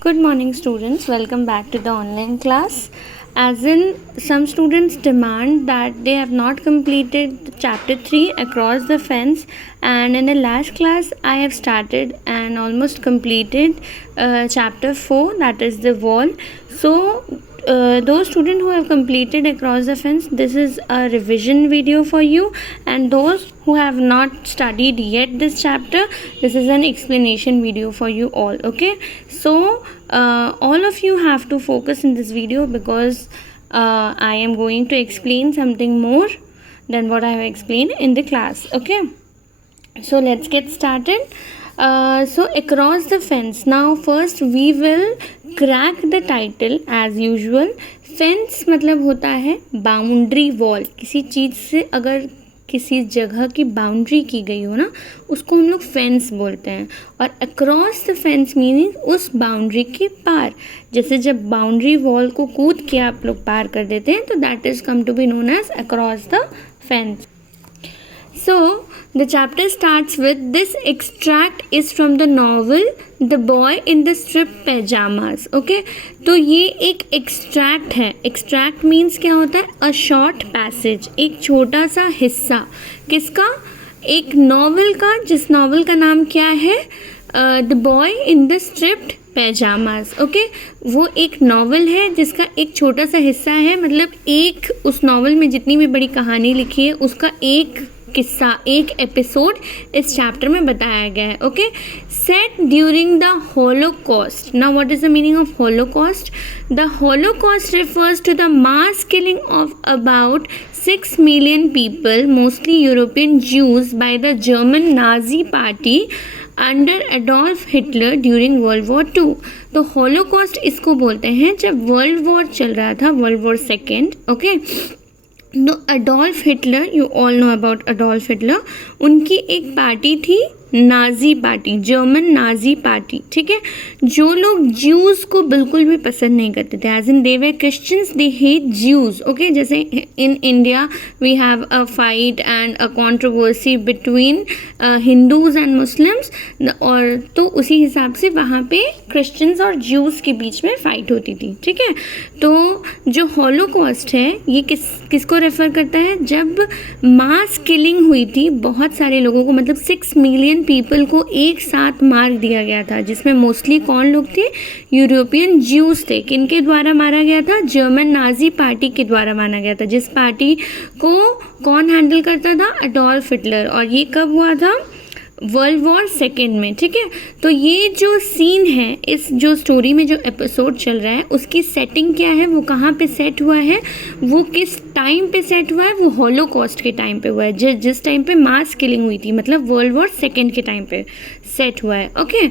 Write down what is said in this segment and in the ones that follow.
Good morning, students. Welcome back to the online class. As in, some students demand that they have not completed chapter 3 across the fence, and in the last class, I have started and almost completed chapter 4, that is the wall. So, those students who have completed across the fence, this is a revision video for you, and those who have not studied yet this chapter, this is an explanation video for you all. Okay, so all of you have to focus in this video because I am going to explain something more than what I have explained in the class. Okay, so let's get started. So across the fence, now first we will crack the title as usual. Fence मतलब होता है boundary wall. किसी चीज़ से अगर किसी जगह की boundary की गई हो ना, उसको हम लोग फेंस बोलते हैं. और अक्रॉस द फेंस मीनिंग उस बाउंड्री के पार. जैसे जब बाउंड्री वॉल को कूद के आप लोग पार कर देते हैं तो that is come to be known as across the fence. So, the chapter starts with this extract is from the novel The Boy in the Striped Pajamas. Okay? तो ये एक extract है. Extract means क्या होता है? A short passage. एक छोटा सा हिस्सा. किसका? एक नॉवल का, जिस नॉवल का नाम क्या है? The Boy in the Striped pyjamas. Okay, वो एक नॉवल है जिसका एक छोटा सा हिस्सा है. मतलब एक उस नॉवल में जितनी भी बड़ी कहानी लिखी है उसका एक किस्सा, एक एपिसोड इस चैप्टर में बताया गया है. Okay, set during the Holocaust. Now what is the meaning of Holocaust? The Holocaust refers to the mass killing of about 6 million people, mostly European Jews, by the German Nazi Party under Adolf Hitler during world war 2. तो Holocaust इसको बोलते हैं जब world war चल रहा था, world war second. Okay, तो Adolf Hitler, you all know about Adolf Hitler, उनकी एक पार्टी थी Nazi party, German Nazi party. ठीक है, जो लोग ज्यूज़ को बिल्कुल भी पसंद नहीं करते थे, as in the way Christians, they hate Jews. Okay, जैसे in India we have a fight and a controversy between Hindus and Muslims, और तो उसी हिसाब से वहाँ पे क्रिश्चियंस और ज्यूज़ के बीच में फ़ाइट होती थी. ठीक है, तो जो हॉलोकॉस्ट है ये किसको रेफ़र करता है? जब मास किलिंग हुई थी बहुत सारे लोगों को, मतलब 6 मिलियन पीपल को एक साथ मार दिया गया था, जिसमें मोस्टली कौन लोग थे? यूरोपियन ज्यूज थे. किनके द्वारा मारा गया था? जर्मन नाजी पार्टी के द्वारा मारा गया था, जिस पार्टी को कौन हैंडल करता था? Adolf Hitler. और ये कब हुआ था? वर्ल्ड वॉर सेकेंड में. ठीक है, तो ये जो सीन है, इस जो स्टोरी में जो एपिसोड चल रहा है उसकी सेटिंग क्या है? वो कहाँ पे सेट हुआ है? वो किस टाइम पे सेट हुआ है? वो हॉलोकॉस्ट के टाइम पे हुआ है, जिस टाइम पे मास किलिंग हुई थी, मतलब वर्ल्ड वॉर सेकेंड के टाइम पे सेट हुआ है. ओके,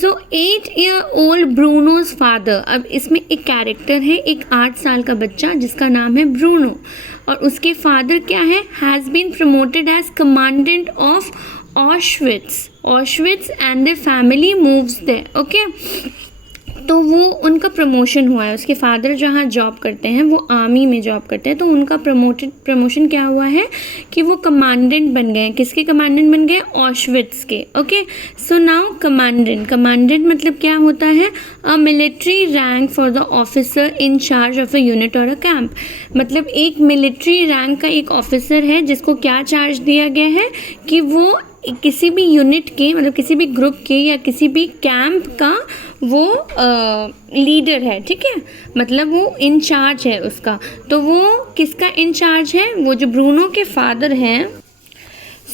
सो 8-year-old ब्रूनोज फादर. अब इसमें एक कैरेक्टर है, एक 8 साल का बच्चा जिसका नाम है ब्रूनो, और उसके फादर क्या है? Has been promoted as commandant of Auschwitz and their family moves there. Okay, तो वो उनका प्रमोशन हुआ है. उसके फादर जहाँ जॉब करते हैं वो आर्मी में जॉब करते हैं, तो उनका प्रमोशन क्या हुआ है कि वो कमांडेंट बन गए. किसके कमांडेंट बन गए? ऑशविट्स के. ओके, सो नाउ कमांडेंट मतलब क्या होता है? A military rank for the officer in charge of a unit और अ कैंप. मतलब एक मिलिट्री रैंक का एक ऑफिसर है जिसको क्या चार्ज दिया गया है कि वो किसी भी यूनिट के, मतलब किसी भी ग्रुप के या किसी भी कैंप का वो लीडर है. ठीक है, मतलब वो इंचार्ज है उसका. तो वो किसका इंचार्ज है? वो जो ब्रूनो के फादर हैं.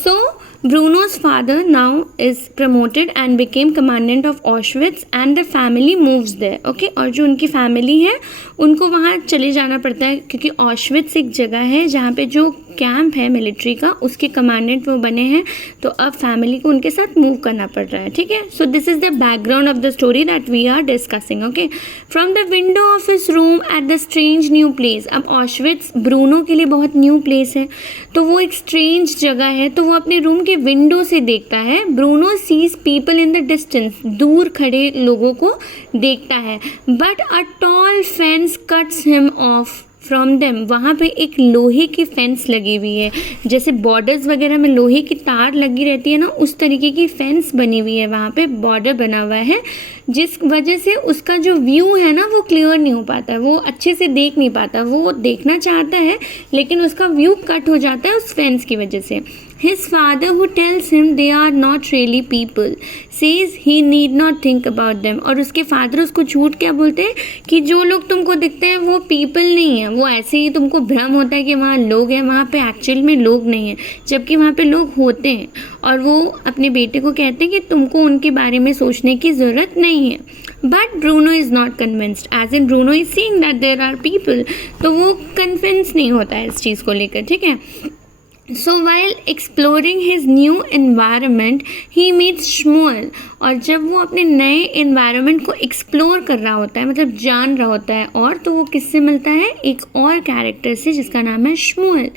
सो Bruno's father now is promoted and became commandant of Auschwitz and the family moves there. Okay, और जो उनकी फैमिली है उनको वहाँ चले जाना पड़ता है क्योंकि ऑशविट्स एक जगह है जहाँ पे जो कैंप है मिलिट्री का, उसके कमांडेंट वो बने हैं, तो अब फैमिली को उनके साथ मूव करना पड़ रहा है. ठीक है, so this is the background of the story that we are discussing. Okay, from the window of his room at the strange new place. अब ऑशविट्स ब्रूनो के लिए बहुत न्यू प्लेस है, तो वो एक स्ट्रेंज जगह है, तो वो अपने रूम के विंडो से देखता है. Bruno sees people in the distance, दूर खड़े लोगों को देखता है. But a tall fence cuts him off from them, वहाँ पे एक लोहे की फेंस लगी हुई है, जैसे बॉर्डर्स वगैरह में लोहे की तार लगी रहती है ना, उस तरीके की फेंस बनी हुई है, वहाँ पे बॉर्डर बना हुआ है, जिस वजह से उसका जो व्यू है ना वो क्लियर नहीं हो पाता, वो अच्छे से देख नहीं पाता, वो देखना चाहता है लेकिन उसका व्यू कट हो जाता है उस फेंस की वजह से। His father, who tells him they are not really people, says he need not think about them. और उसके फादर उसको झूठ क्या बोलते हैं कि जो लोग तुमको दिखते हैं वो पीपल नहीं है, वो ऐसे ही तुमको भ्रम होता है कि वहाँ लोग हैं, वहाँ पे एक्चुअल में लोग नहीं हैं, जबकि वहाँ पे लोग होते हैं। और वो अपने बेटे को कहते हैं कि तुमको उनके बारे में सोचने की ज़रूरत नहीं है। But Bruno is not convinced, as in Bruno is seeing that there are people, तो वो कन्विंस नहीं होता है इस चीज़ को लेकर, ठीक है। So while exploring his new environment, he meets Shmuel. और जब वो अपने नए environment को explore कर रहा होता है, मतलब जान रहा होता है, और तो वो किससे मिलता है, एक और कैरेक्टर से जिसका नाम है Shmuel.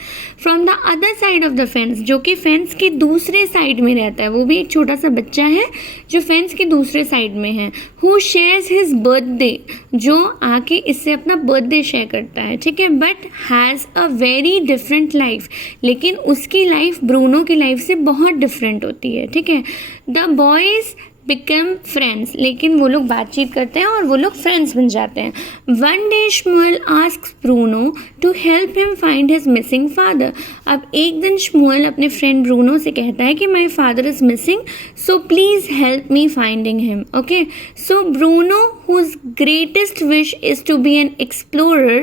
From the other side of the fence, जो कि फेंस के दूसरे साइड में रहता है, वो भी एक छोटा सा बच्चा है जो फेंस के दूसरे साइड में है. Who shares his birthday, जो आके इससे अपना बर्थडे शेयर करता है, ठीक है, but has a very different life, लेकिन उसकी लाइफ ब्रूनो की लाइफ से बहुत डिफरेंट होती है, ठीक है. द बॉयज़ बिकम फ्रेंड्स, लेकिन वो लोग बातचीत करते हैं और वो लोग फ्रेंड्स बन जाते हैं. One day Shmuel asks Bruno to help him find his missing father. अब एक दिन शमुएल अपने फ्रेंड ब्रूनो से कहता है कि my father is missing, so please help me finding him. Okay, so Bruno whose greatest wish is to be an explorer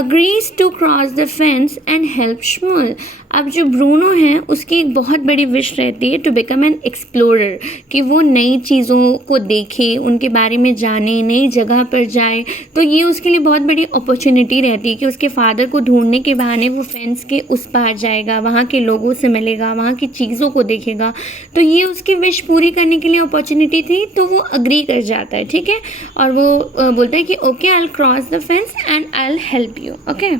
agrees to cross the fence and help Shmuel. अब जो Bruno है उसकी एक बहुत बड़ी विश रहती है to become an explorer, कि वो नई चीज़ों को देखे, उनके बारे में जाने, नई जगह पर जाए. तो ये उसके लिए बहुत बड़ी अपॉर्चुनिटी रहती है कि उसके फादर को ढूंढने के बहाने वो फेंस के उस पार जाएगा, वहाँ के लोगों से मिलेगा, वहाँ की चीज़ों को देखेगा. तो ये उसकी विश पूरी करने के लिए अपॉर्चुनिटी थी, तो वो अग्री कर जाता है, ठीक है. और वो बोलता है कि okay I will cross the fence and I will help you. Okay,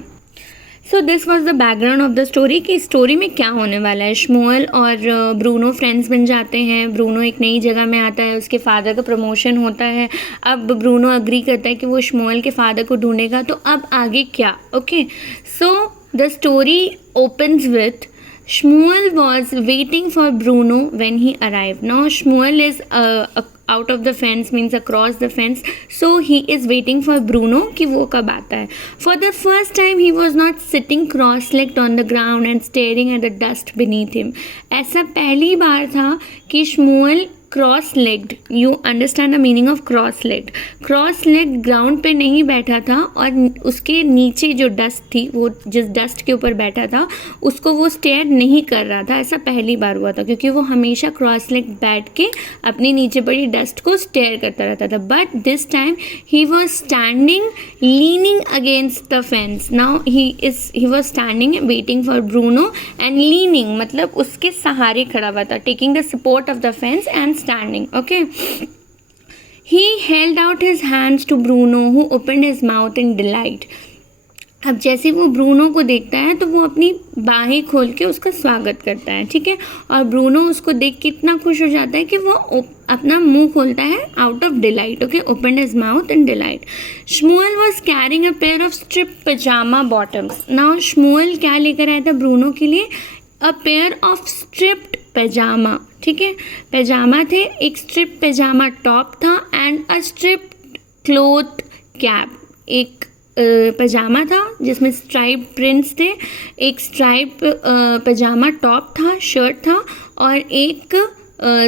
so this was the background of the story कि स्टोरी में क्या होने वाला है. शमुएल और ब्रूनो फ्रेंड्स बन जाते हैं. ब्रूनो एक नई जगह में आता है, उसके फादर का प्रमोशन होता है. अब ब्रूनो अग्री करता है कि वो शमुएल के फादर को ढूंढेगा. तो अब आगे क्या? Okay, so the story opens with Shmuel was waiting for Bruno when he arrived. Now Shmuel is out of the fence, means across the fence, so he is waiting for Bruno कि वो कब आता है. For the first time he was not sitting cross-legged on the ground and staring at the dust beneath him. ऐसा पहली बार था कि Shmuel cross legged, you understand the meaning of cross legged. Cross leg ground पे नहीं बैठा था और उसके नीचे जो डस्ट थी, वो जिस डस्ट के ऊपर बैठा था उसको वो स्टेयर नहीं कर रहा था. ऐसा पहली बार हुआ था, क्योंकि वो हमेशा क्रॉस लेग बैठ के अपनी नीचे पड़ी डस्ट को स्टेयर करता रहता था. But this time he was standing leaning against the fence. Now he was standing waiting for Bruno and leaning मतलब उसके सहारे खड़ा हुआ था, taking the support of the fence and standing. Okay, he held out his hands to Bruno, who opened his mouth in delight. अब जैसे वो Bruno को देखता है तो वो अपनी बाहें खोल के उसका स्वागत करता है, ठीक है. और ब्रूनो उसको देख के इतना खुश हो जाता है कि वो अपना मुंह खोलता है out of delight. Okay, open his mouth in delight. Shmuel was carrying a pair of strip pyjama bottoms. Now Shmuel क्या लेकर आया था ब्रूनो के लिए? A pair of striped pyjama, ठीक है. पैजामा थे, एक स्ट्रिप पैजामा टॉप था and a strip cloth cap. एक पैजामा था जिसमें स्ट्राइप प्रिंट्स थे, एक स्ट्राइप पैजामा टॉप था, शर्ट था, और एक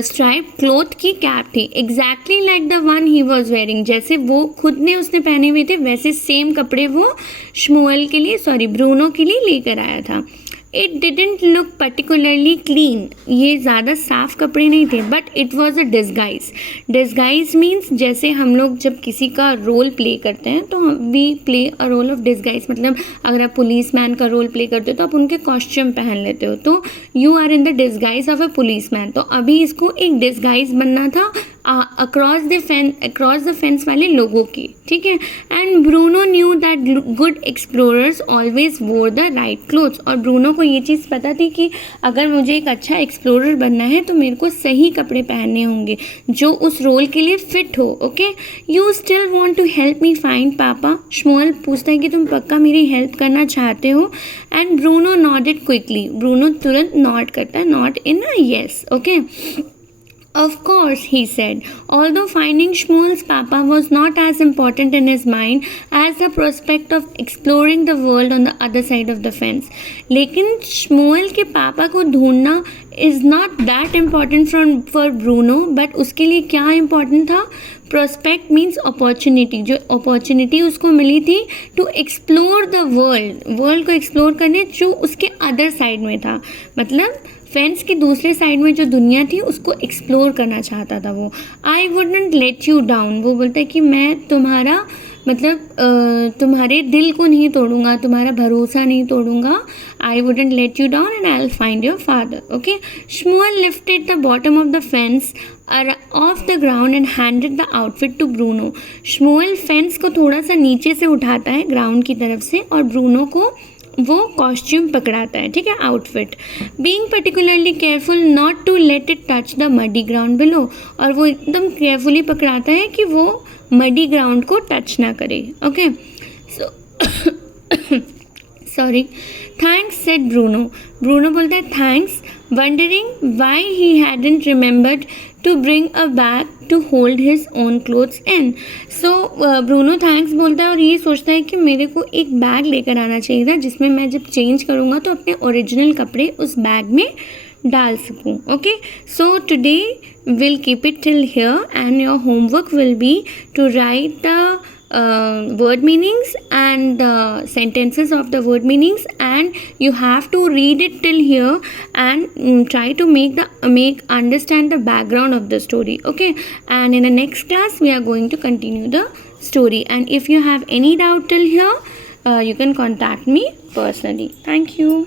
स्ट्राइप क्लोथ की कैप थी. Exactly like the one he was wearing, जैसे वो खुद ने उसने पहने हुए थे वैसे सेम कपड़े वो शमुएल के लिए ब्रूनो के लिए लेकर आया था. It didn't look particularly clean, ये ज़्यादा साफ़ कपड़े नहीं थे, but it was a disguise. Disguise means जैसे हम लोग जब किसी का रोल प्ले करते हैं तो we play a role of disguise. मतलब अगर आप पुलिस मैन का रोल प्ले करते हो तो आप उनके कॉस्ट्यूम पहन लेते हो, तो you are in the disguise of a police man. तो अभी इसको एक डिस्गाइज बनना था अक्रॉस द फेंस वाले लोगों की, ठीक है. And Bruno knew that good explorers always वोर द राइट क्लोथ्स. और ब्रूनो को ये चीज़ पता थी कि अगर मुझे एक अच्छा एक्सप्लोरर बनना है तो मेरे को सही कपड़े पहनने होंगे जो उस रोल के लिए फिट हो. Okay. You still want to help me find papa. Shmuel पूछता है कि तुम पक्का मेरी हेल्प करना चाहते हो. And Bruno nodded quickly. Bruno तुरंत नॉड करता है, not in a yes. Okay. Of course, he said, although finding Shmuel's papa was not as important in his mind as the prospect of exploring the world on the other side of the fence. लेकिन Shmuel के पापा को ढूंढना is not that important for Bruno, but उसके लिए क्या important था? Prospect means opportunity. जो opportunity उसको मिली थी to explore the world को explore करने जो उसके other side में था. मतलब फेंस के दूसरे साइड में जो दुनिया थी उसको एक्सप्लोर करना चाहता था वो. आई वुडंट लेट यू डाउन. वो बोलता है कि मैं तुम्हारा मतलब तुम्हारे दिल को नहीं तोड़ूंगा, तुम्हारा भरोसा नहीं तोड़ूंगा. I wouldn't let you down and I will find your father. Okay. Shmuel lifted the bottom of the fence off the ground and handed the outfit to Bruno. Shmuel fence को थोड़ा सा नीचे से उठाता है ग्राउंड की तरफ से और ब्रूनो को वो कॉस्ट्यूम पकड़ाता है, ठीक है, outfit. Being particularly careful not to let it touch the muddy ground below. और वो एकदम केयरफुली पकड़ाता है कि वो मडी ग्राउंड को टच ना करे. Okay. So sorry. Thanks said Bruno. Bruno बोलता है thanks, wondering why he hadn't remembered to bring a bag to hold his own clothes in. So Bruno thanks बोलता है और ये सोचता है कि मेरे को एक बैग लेकर आना चाहिए था जिसमें मैं जब चेंज करूँगा तो अपने ओरिजिनल कपड़े उस बैग में डाल सकूँ. Okay. So today will keep it till here and your homework will be to write the word meanings and sentences of the word meanings, and you have to read it till here and try to make understand the background of the story. Okay. And in the next class we are going to continue the story, and if you have any doubt till here you can contact me personally. Thank you.